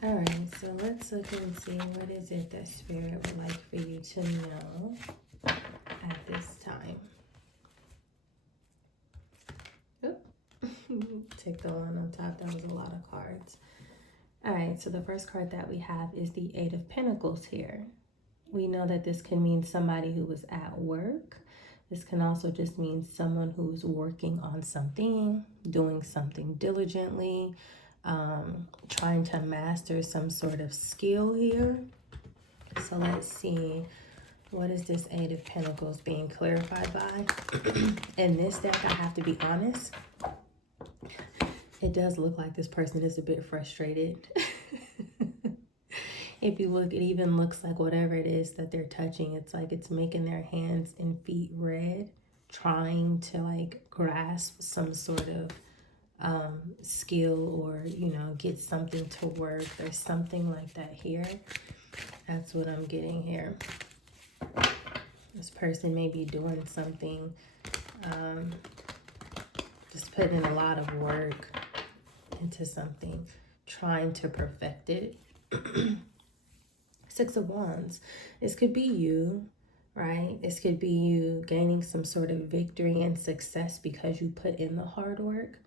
All right, so let's look and see what is it that Spirit would like for you to know at this time. Oop. Take the one on top. That was a lot of cards. All right, so the first card that we have is the Eight of Pentacles here. We know that this can mean somebody who was at work. This can also just mean someone who's working on something, doing something diligently, trying to master some sort of skill here. So let's see, what is this Eight of Pentacles being clarified by? In this deck, I have to be honest, it does look like this person is a bit frustrated. If you look, it even looks like whatever it is that they're touching, it's like it's making their hands and feet red, trying to like grasp some sort of skill or, you know, get something to work. There's something like that here. That's what I'm getting here. This person may be doing something, just putting a lot of work into something, trying to perfect it. Six of Wands. This could be you, right? This could be you gaining some sort of victory and success because you put in the hard work.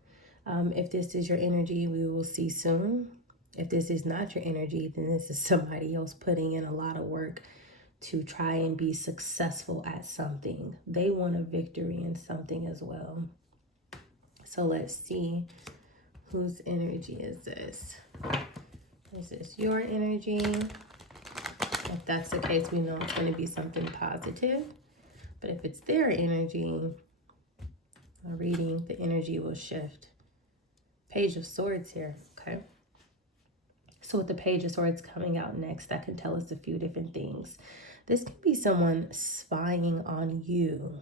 If this is your energy, we will see soon. If this is not your energy, then this is somebody else putting in a lot of work to try and be successful at something. They want a victory in something as well. So let's see, whose energy is this? Is this your energy? If that's the case, we know it's going to be something positive. But if it's their energy, a reading, the energy will shift. Page of Swords here, okay? So with the Page of Swords coming out next, that can tell us a few different things. This could be someone spying on you.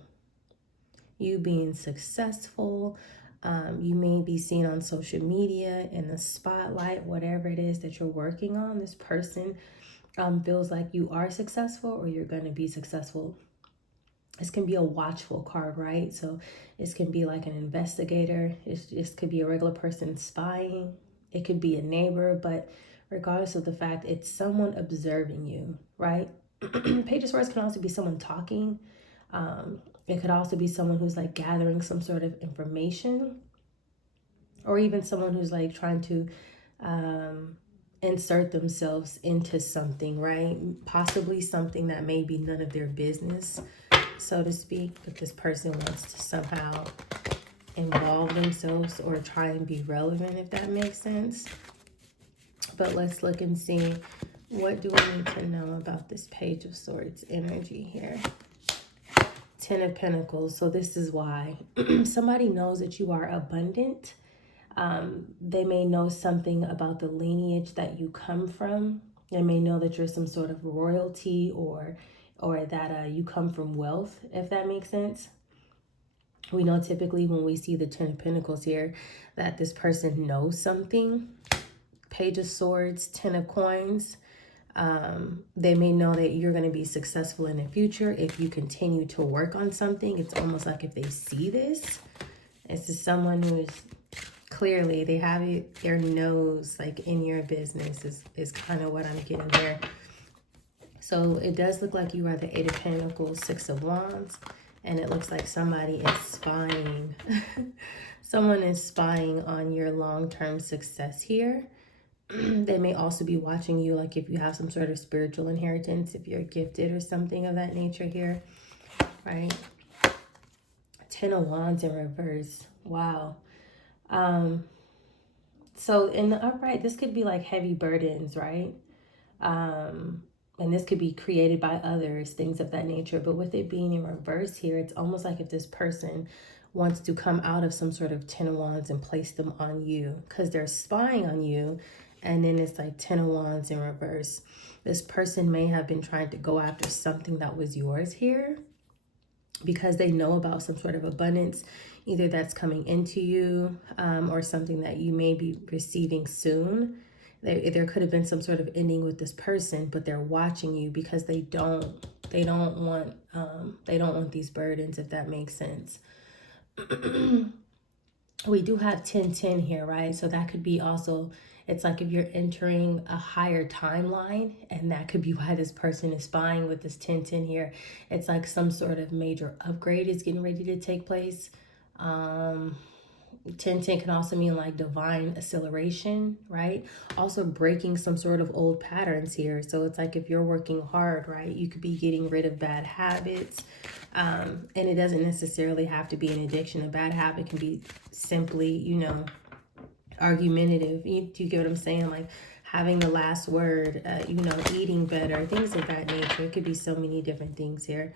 You being successful. You may be seen on social media, in the spotlight, whatever it is that you're working on. This person feels like you are successful or you're going to be successful. This can be a watchful card, right? So this can be like an investigator. This could be a regular person spying. It could be a neighbor, but regardless of the fact, it's someone observing you, right? Page of Swords can also be someone talking. It could also be someone who's like gathering some sort of information, or even someone who's like trying to insert themselves into something, right? Possibly something that may be none of their business, so to speak, but this person wants to somehow involve themselves or try and be relevant, if that makes sense. But let's look and see, what do we need to know about this Page of Swords energy here? Ten of Pentacles. So this is why somebody knows that you are abundant. They may know something about the lineage that you come from. They may know that you're some sort of royalty, or that you come from wealth, if that makes sense. We know typically when we see the Ten of Pentacles here that this person knows something. Page of Swords, Ten of Coins. They may know that you're going to be successful in the future if you continue to work on something. It's almost like if they see this, this is someone who is clearly, they have it, their nose like in your business is kind of what I'm getting here. So it does look like you are the Eight of Pentacles, Six of Wands, and it looks like somebody is spying. Someone is spying on your long-term success here. They may also be watching you, like if you have some sort of spiritual inheritance, if you're gifted or something of that nature here, right? Ten of Wands in reverse. Wow. So in the upright, this could be like heavy burdens, right? And this could be created by others, things of that nature. But with it being in reverse here, it's almost like if this person wants to come out of some sort of Ten of Wands and place them on you because they're spying on you. And then it's like Ten of Wands in reverse. This person may have been trying to go after something that was yours here because they know about some sort of abundance, either that's coming into you or something that you may be receiving soon. There could have been some sort of ending with this person, but they're watching you because they don't want these burdens, if that makes sense. We do have 1010 here, right? So that could be also, it's like if you're entering a higher timeline, and that could be why this person is spying with this 1010 here. It's like some sort of major upgrade is getting ready to take place. 1010 can also mean like divine acceleration, right? Also breaking some sort of old patterns here. So it's like if you're working hard, right, you could be getting rid of bad habits. And it doesn't necessarily have to be an addiction. A bad habit can be simply, argumentative. You get what I'm saying? Like having the last word, eating better, things of that nature. It could be so many different things here.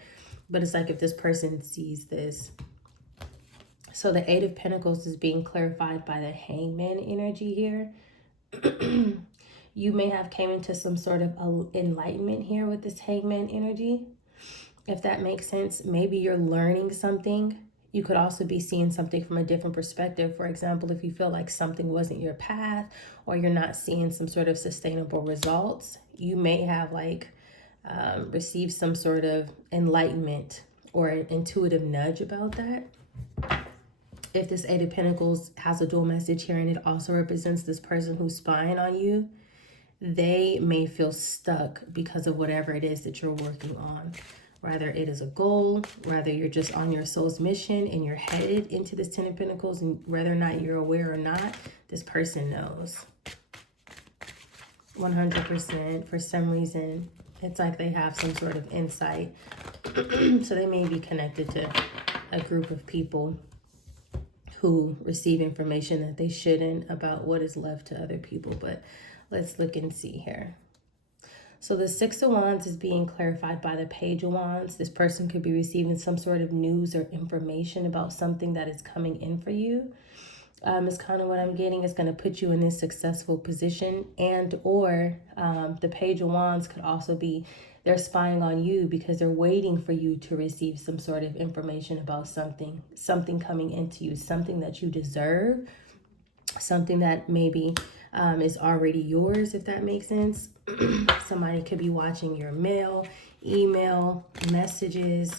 But it's like if this person sees this. So the Eight of Pentacles is being clarified by the Hangman energy here. You may have came into some sort of enlightenment here with this Hangman energy. If that makes sense, maybe you're learning something. You could also be seeing something from a different perspective. For example, if you feel like something wasn't your path, or you're not seeing some sort of sustainable results, you may have received some sort of enlightenment or an intuitive nudge about that. If this Eight of Pentacles has a dual message here, and it also represents this person who's spying on you, they may feel stuck because of whatever it is that you're working on. Rather it is a goal, rather you're just on your soul's mission and you're headed into this Ten of Pentacles, and whether or not you're aware or not, this person knows. 100%. For some reason, it's like they have some sort of insight. So they may be connected to a group of people who receive information that they shouldn't about what is left to other people. But let's look and see here. So the Six of Wands is being clarified by the Page of Wands. This person could be receiving some sort of news or information about something that is coming in for you. Is kind of what I'm getting. Is going to put you in this successful position. And or the Page of Wands could also be they're spying on you because they're waiting for you to receive some sort of information about something coming into you, something that you deserve, something that maybe is already yours, if that makes sense. Somebody could be watching your mail, email, messages,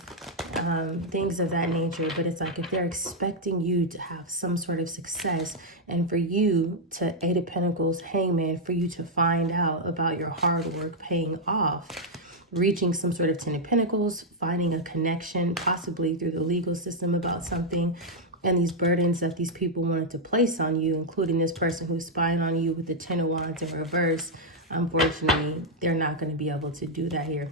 things of that nature. But it's like if they're expecting you to have some sort of success, and for you to Eight of Pentacles, Hangman, for you to find out about your hard work paying off, reaching some sort of Ten of Pentacles, finding a connection, possibly through the legal system about something, and these burdens that these people wanted to place on you, including this person who's spying on you with the Ten of Wands in reverse. Unfortunately, they're not going to be able to do that here.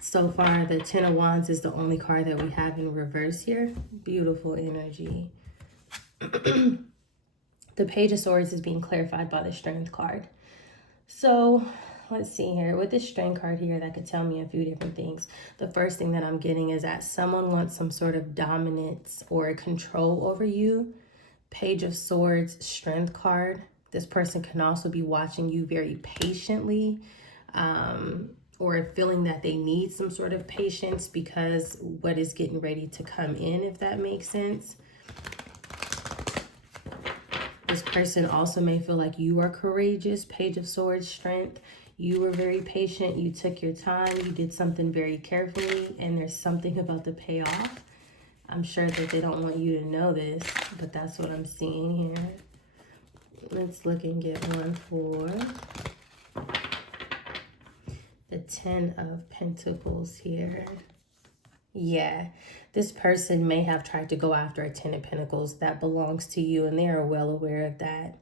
So far, the Ten of Wands is the only card that we have in reverse here. Beautiful energy. The Page of Swords is being clarified by the Strength card. So let's see here. With this Strength card here, that could tell me a few different things. The first thing that I'm getting is that someone wants some sort of dominance or control over you. Page of Swords, Strength card. This person can also be watching you very patiently, or feeling that they need some sort of patience because what is getting ready to come in, if that makes sense. This person also may feel like you are courageous. Page of Swords, Strength. You were very patient. You took your time. You did something very carefully. And there's something about the payoff. I'm sure that they don't want you to know this, but that's what I'm seeing here. Let's look and get one for the Ten of Pentacles here. Yeah, this person may have tried to go after a Ten of Pentacles that belongs to you, and they are well aware of that.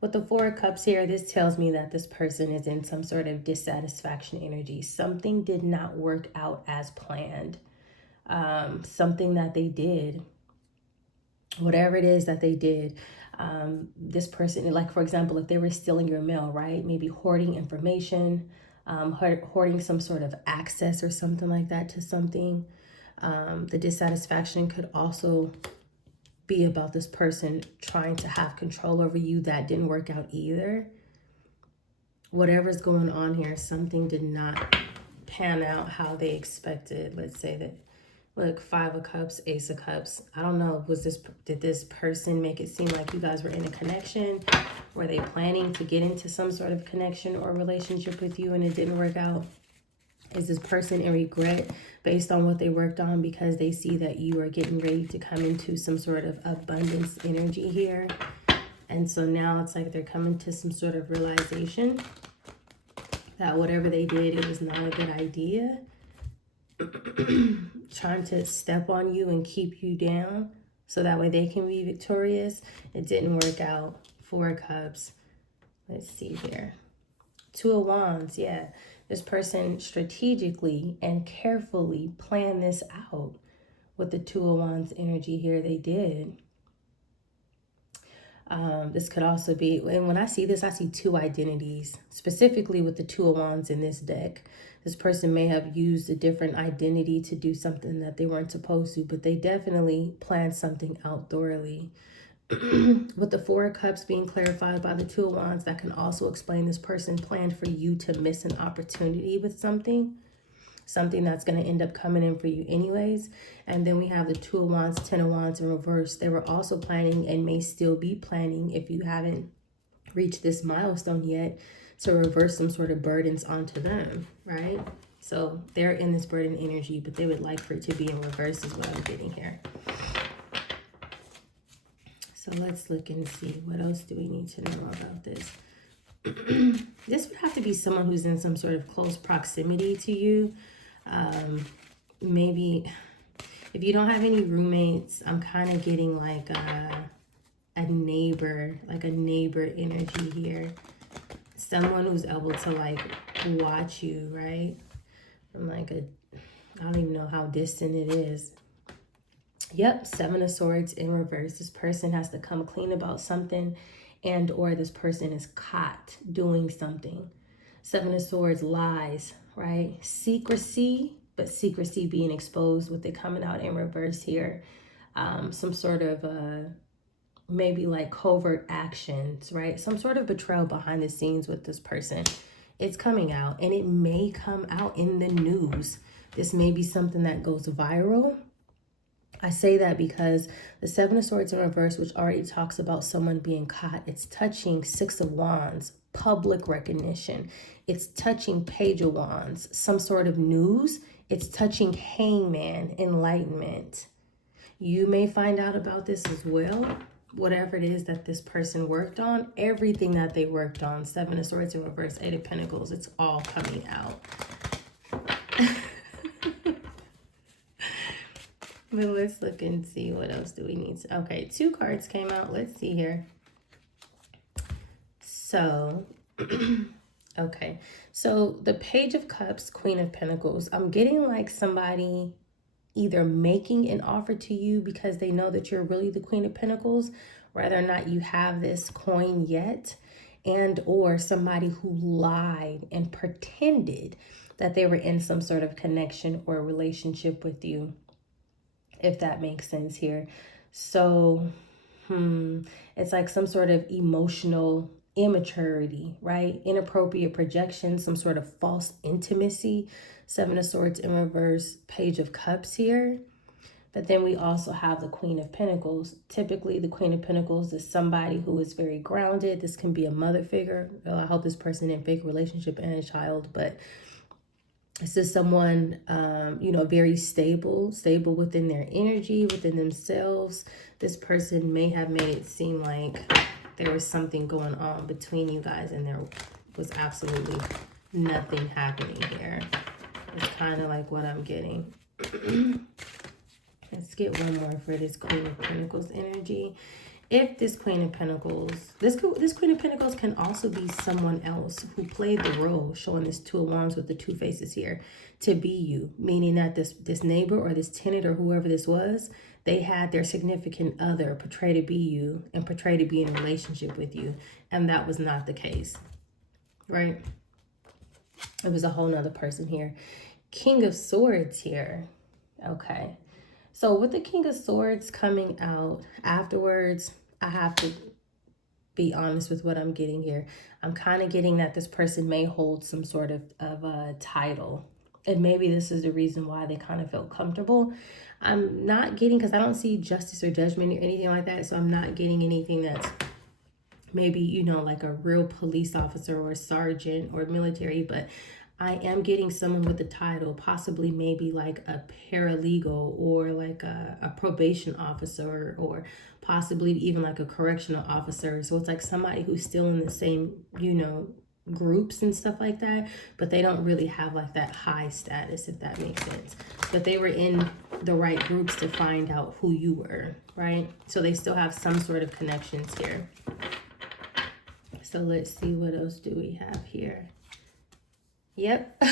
With the Four of Cups here, this tells me that this person is in some sort of dissatisfaction energy. Something did not work out as planned. Something that they did, whatever it is that they did, this person, like for example, if they were stealing your mail, right? Maybe hoarding information, hoarding some sort of access or something like that to something. The dissatisfaction could also be about this person trying to have control over you. That didn't work out either. Whatever's going on here, something did not pan out how they expected. Let's say that, look, Five of Cups, Ace of Cups. I don't know, did this person make it seem like you guys were in a connection? Were they planning to get into some sort of connection or relationship with you and it didn't work out? Is this person in regret based on what they worked on because they see that you are getting ready to come into some sort of abundance energy here? And so now it's like they're coming to some sort of realization that whatever they did, it was not a good idea. Trying to step on you and keep you down so that way they can be victorious. It didn't work out. 4 of Cups. Let's see here. 2 of Wands, yeah. This person strategically and carefully planned this out with the 2 of Wands energy here. They did. This could also be, and when I see this, I see 2 identities, specifically with the 2 of Wands in this deck. This person may have used a different identity to do something that they weren't supposed to, but they definitely planned something out thoroughly. With the 4 of Cups being clarified by the 2 of Wands, that can also explain this person planned for you to miss an opportunity with something that's going to end up coming in for you anyways. And then we have the 2 of Wands, 10 of Wands in reverse. They were also planning and may still be planning, if you haven't reached this milestone yet, to reverse some sort of burdens onto them, right? So they're in this burden energy, but they would like for it to be in reverse is what I'm getting here. So let's look and see, what else do we need to know about this? This would have to be someone who's in some sort of close proximity to you. Maybe if you don't have any roommates, I'm kind of getting like a neighbor energy here. Someone who's able to like watch you, right? From like I don't even know how distant it is. Yep, 7 of Swords in reverse. This person has to come clean about something, and or this person is caught doing something. 7 of Swords, lies, right? Secrecy, but secrecy being exposed with it coming out in reverse here. Some sort of maybe like covert actions, right? Some sort of betrayal behind the scenes with this person. It's coming out, and it may come out in the news. This may be something that goes viral. I say that because the 7 of Swords in reverse, which already talks about someone being caught, it's touching 6 of Wands, public recognition. It's touching Page of Wands, some sort of news. It's touching Hangman, enlightenment. You may find out about this as well. Whatever it is that this person worked on, everything that they worked on, 7 of Swords in reverse, 8 of Pentacles, it's all coming out. But let's look and see, what else do we need to, okay, 2 cards came out. Let's see here. So, okay. So the Page of Cups, Queen of Pentacles, I'm getting like somebody either making an offer to you because they know that you're really the Queen of Pentacles, whether or not you have this coin yet, and or somebody who lied and pretended that they were in some sort of connection or relationship with you, if that makes sense here. So, it's like some sort of emotional immaturity, right? Inappropriate projection, some sort of false intimacy. 7 of Swords in reverse, Page of Cups here. But then we also have the Queen of Pentacles. Typically, the Queen of Pentacles is somebody who is very grounded. This can be a mother figure. Well, I hope this person didn't fake a relationship and a child, but this is someone, very stable within their energy, within themselves. This person may have made it seem like there was something going on between you guys and there was absolutely nothing happening here. It's kind of like what I'm getting. Let's get one more for this Queen of Pentacles energy. If this Queen of Pentacles, this Queen of Pentacles can also be someone else who played the role, showing this 2 of Wands with the 2 faces here, to be you, meaning that this neighbor or this tenant or whoever this was, they had their significant other portray to be you and portray to be in a relationship with you, and that was not the case, right? It was a whole nother person here. King of Swords here. Okay. So with the King of Swords coming out afterwards, I have to be honest with what I'm getting here. I'm kind of getting that this person may hold some sort of a title. And maybe this is the reason why they kind of felt comfortable. I'm not getting, because I don't see justice or judgment or anything like that. So I'm not getting anything that's maybe, like a real police officer or sergeant or military. But I am getting someone with a title, possibly maybe like a paralegal or like a probation officer, or possibly even like a correctional officer. So it's like somebody who's still in the same, groups and stuff like that, but they don't really have like that high status, if that makes sense. But they were in the right groups to find out who you were, right? So they still have some sort of connections here. So let's see, what else do we have here? Yep.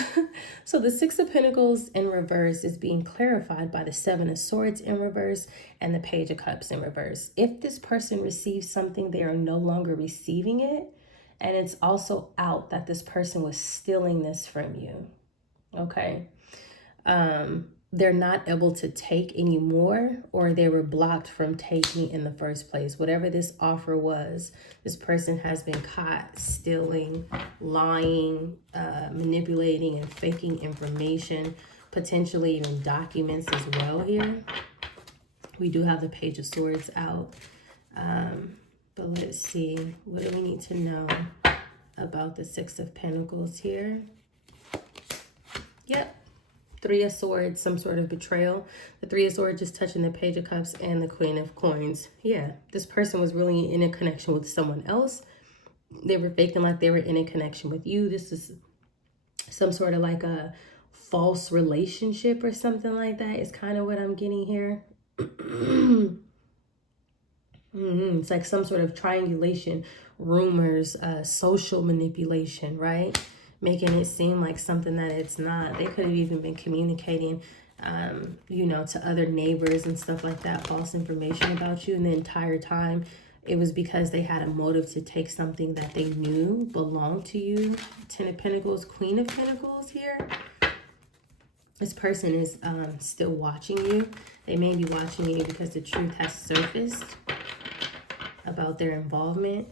So the Six of Pentacles in reverse is being clarified by the Seven of Swords in reverse and the Page of Cups in reverse. If this person receives something, they are no longer receiving it. And it's also out that this person was stealing this from you. Okay. They're not able to take anymore, or they were blocked from taking in the first place. Whatever this offer was, this person has been caught stealing, lying, manipulating, and faking information, potentially even documents as well here. We do have the Page of Swords out. But let's see, what do we need to know about the Six of Pentacles here? Yep. Three of Swords, some sort of betrayal. The Three of Swords just touching the Page of Cups and the Queen of Coins. Yeah, this person was really in a connection with someone else. They were faking like they were in a connection with you. This is some sort of like a false relationship or something like that. Is kind of what I'm getting here. It's like some sort of triangulation, rumors, social manipulation, right? Making it seem like something that it's not. They could have even been communicating, to other neighbors and stuff like that, false information about you. And the entire time, it was because they had a motive to take something that they knew belonged to you. Ten of Pentacles, Queen of Pentacles here. This person is still watching you. They may be watching you because the truth has surfaced about their involvement.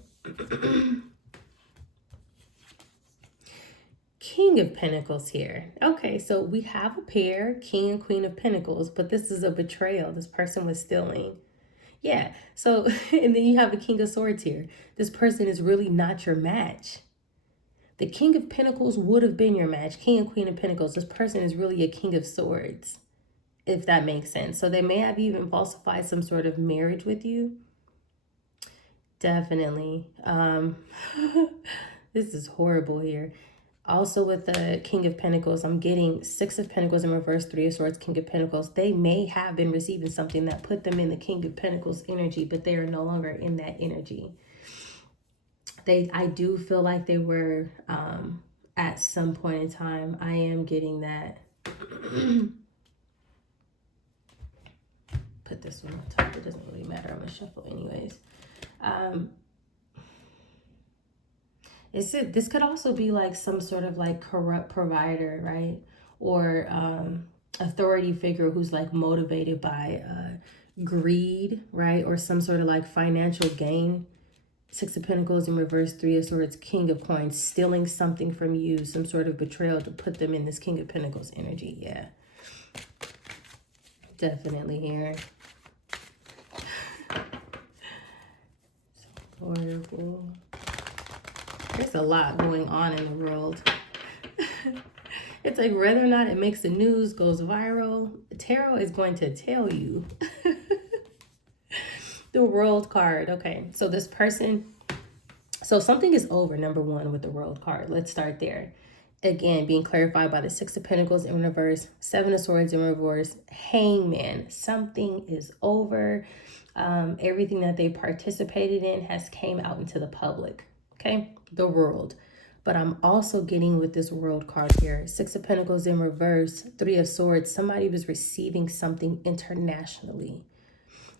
King of Pentacles here. Okay, so we have a pair, King and Queen of Pentacles, but this is a betrayal. This person was stealing. Yeah, so, and then you have a King of Swords here. This person is really not your match. The King of Pentacles would have been your match. King and Queen of Pentacles. This person is really a King of Swords, if that makes sense. So they may have even falsified some sort of marriage with you. Definitely. This is horrible here. Also with the King of Pentacles, I'm getting Six of Pentacles in reverse, Three of Swords, King of Pentacles. They may have been receiving something that put them in the King of Pentacles energy, but they are no longer in that energy. I do feel like they were at some point in time. I am getting that. Put this one on top. It doesn't really matter. I'm going to shuffle anyways. This could also be like some sort of like corrupt provider, right? Or authority figure who's like motivated by greed, right? Or some sort of like financial gain. Six of Pentacles in reverse, Three of Swords, King of Coins, stealing something from you, some sort of betrayal to put them in this King of Pentacles energy. Yeah, definitely here. So horrible. There's a lot going on in the world. It's like whether or not it makes the news, goes viral, tarot is going to tell you. The World card. Okay, so this person, so something is over, number one, with the World card. Let's start there. Again, being clarified by the Six of Pentacles in reverse, Seven of Swords in reverse, Hangman. Something is over. Everything that they participated in has came out into the public. Okay, the World. But I'm also getting with this World card here, Six of Pentacles in reverse, Three of Swords. Somebody was receiving something internationally,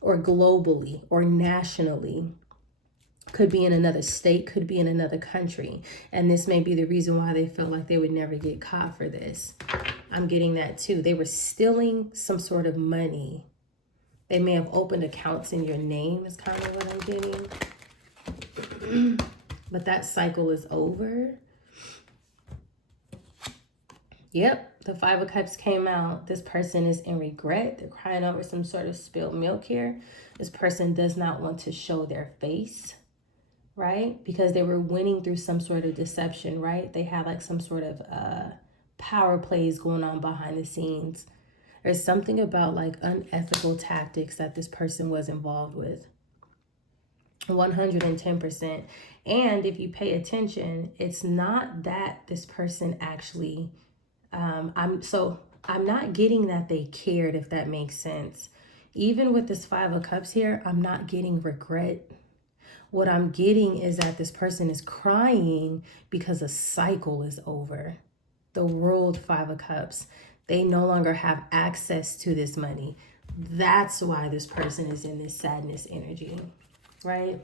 or globally, or nationally. Could be in another state, could be in another country. And this may be the reason why they felt like they would never get caught for this. I'm getting that too. They were stealing some sort of money. They may have opened accounts in your name is kind of what I'm getting. But that cycle is over. Yep, the Five of Cups came out. This person is in regret. They're crying over some sort of spilled milk here. This person does not want to show their face, right? Because they were winning through some sort of deception, right? They had like some sort of power plays going on behind the scenes. There's something about like unethical tactics that this person was involved with. 110%. And if you pay attention, it's not that this person actually, I'm not getting that they cared, if that makes sense. Even with this Five of Cups here, I'm not getting regret. What I'm getting is that this person is crying because a cycle is over. The World Five of Cups. They no longer have access to this money. That's why this person is in this sadness energy, right?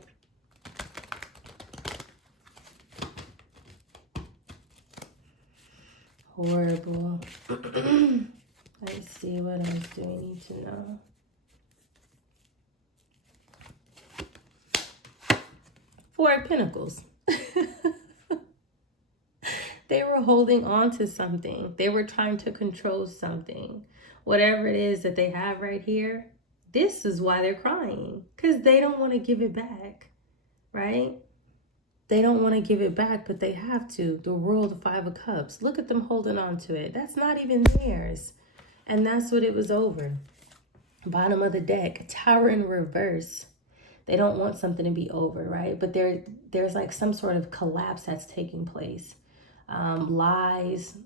Horrible. Let's see, what else do we need to know? Four of Pentacles. They were holding on to something. They were trying to control something. Whatever it is that they have right here, this is why they're crying. Because they don't want to give it back, right? They don't want to give it back, but they have to. The World, the Five of Cups. Look at them holding on to it. That's not even theirs. And that's what it was over. Bottom of the deck, Tower in reverse. They don't want something to be over, right? But there's like some sort of collapse that's taking place. Lies,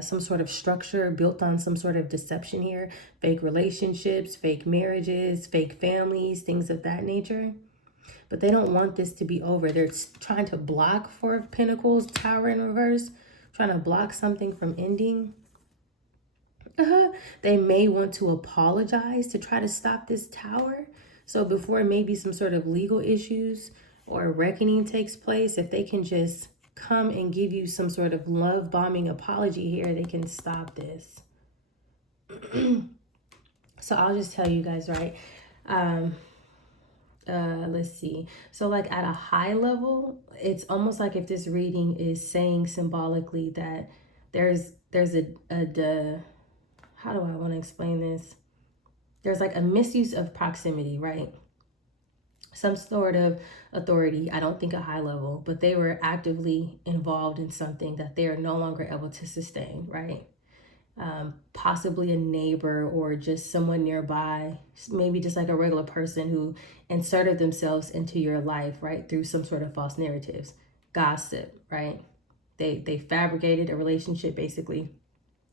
some sort of structure built on some sort of deception here. Fake relationships, fake marriages, fake families, things of that nature. But they don't want this to be over. They're trying to block Four of Pentacles, Tower in reverse, trying to block something from ending. They may want to apologize to try to stop this Tower. So before maybe some sort of legal issues or reckoning takes place, if they can just come and give you some sort of love bombing apology here, they can stop this. So I'll just tell you guys, right? Let's see. So like at a high level, it's almost like if this reading is saying symbolically that there's a how do I want to explain this? There's like a misuse of proximity, right? Some sort of authority, I don't think a high level, but they were actively involved in something that they are no longer able to sustain, right? Possibly a neighbor or just someone nearby, maybe just like a regular person who inserted themselves into your life, right? Through some sort of false narratives, gossip, right? They fabricated a relationship basically,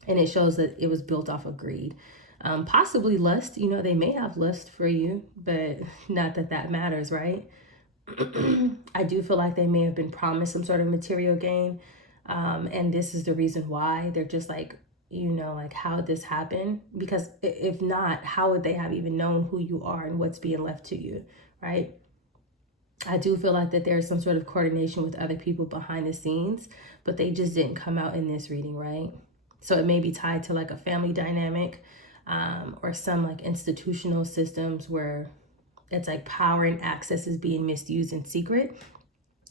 and it shows that it was built off of greed. Possibly lust, they may have lust for you, but not that that matters, right? I do feel like they may have been promised some sort of material gain. And this is the reason why they're just like, like how did this happen? Because if not, how would they have even known who you are and what's being left to you, right? I do feel like that there's some sort of coordination with other people behind the scenes, but they just didn't come out in this reading, right? So it may be tied to like a family dynamic, or some like institutional systems where it's like power and access is being misused in secret.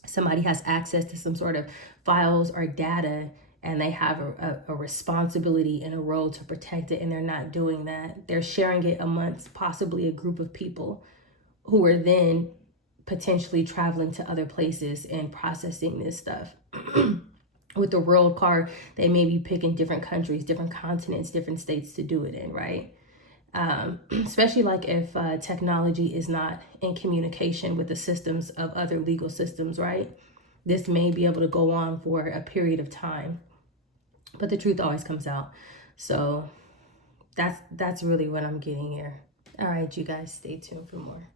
Somebody has access to some sort of files or data, and they have a responsibility and a role to protect it, and they're not doing that. They're sharing it amongst possibly a group of people who are then potentially traveling to other places and processing this stuff. With the world card, they may be picking different countries, different continents, different states to do it in, right? Especially like if technology is not in communication with the systems of other legal systems, right? This may be able to go on for a period of time, but the truth always comes out. So that's really what I'm getting here. All right, you guys, stay tuned for more.